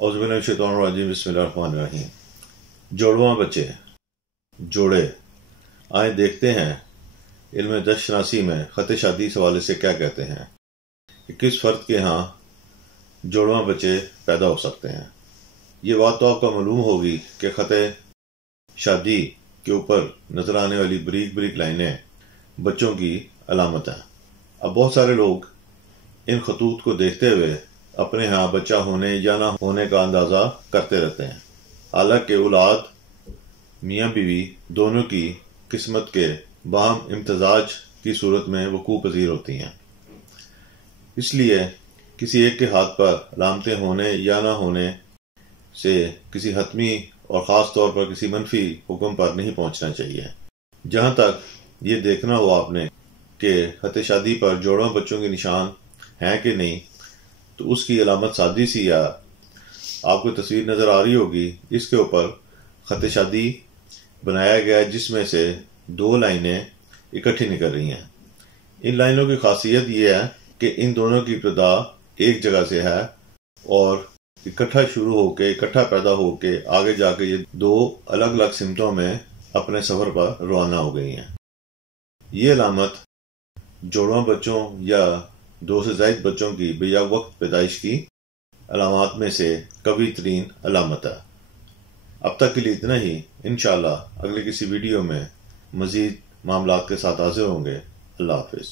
اعوذ باللہ من الشیطان الرجیم بسم اللہ الرحمن الرحیم۔ جوڑواں بچے، جوڑے، آئیں دیکھتے ہیں علم دست شناسی میں خط شادی اس حوالے سے کیا کہتے ہیں کہ کس فرد کے ہاں جوڑواں بچے پیدا ہو سکتے ہیں۔ یہ بات تو آپ کو معلوم ہوگی کہ خط شادی کے اوپر نظر آنے والی بریک بریک لائنیں بچوں کی علامت ہیں۔ اب بہت سارے لوگ ان خطوط کو دیکھتے ہوئے اپنے ہاں بچہ ہونے یا نہ ہونے کا اندازہ کرتے رہتے ہیں، حالانکہ اولاد میاں بیوی دونوں کی قسمت کے باہم امتزاج کی صورت میں وقوع پذیر ہوتی ہیں۔ اس لیے کسی ایک کے ہاتھ پر علامتیں ہونے یا نہ ہونے سے کسی حتمی اور خاص طور پر کسی منفی حکم پر نہیں پہنچنا چاہیے۔ جہاں تک یہ دیکھنا ہو آپ نے کہ خط شادی پر جوڑواں بچوں کے نشان ہیں کہ نہیں، تو اس کی علامت سادی سی یا آپ کو تصویر نظر آ رہی ہوگی، اس کے اوپر خط شادی بنایا گیا جس میں سے دو لائنیں اکٹھی نکل رہی ہیں۔ ان لائنوں کی خاصیت یہ ہے کہ ان دونوں کی ابتدا ایک جگہ سے ہے اور اکٹھا شروع ہو کے اکٹھا پیدا ہو کے آگے جا کے یہ دو الگ الگ سمتوں میں اپنے سفر پر روانہ ہو گئی ہیں۔ یہ علامت جوڑواں بچوں یا دو سے زائد بچوں کی بیک وقت پیدائش کی علامات میں سے قوی ترین علامت ہے۔ اب تک کے لیے اتنا ہی، انشاءاللہ اگلے کسی ویڈیو میں مزید معاملات کے ساتھ حاضر ہوں گے۔ اللہ حافظ۔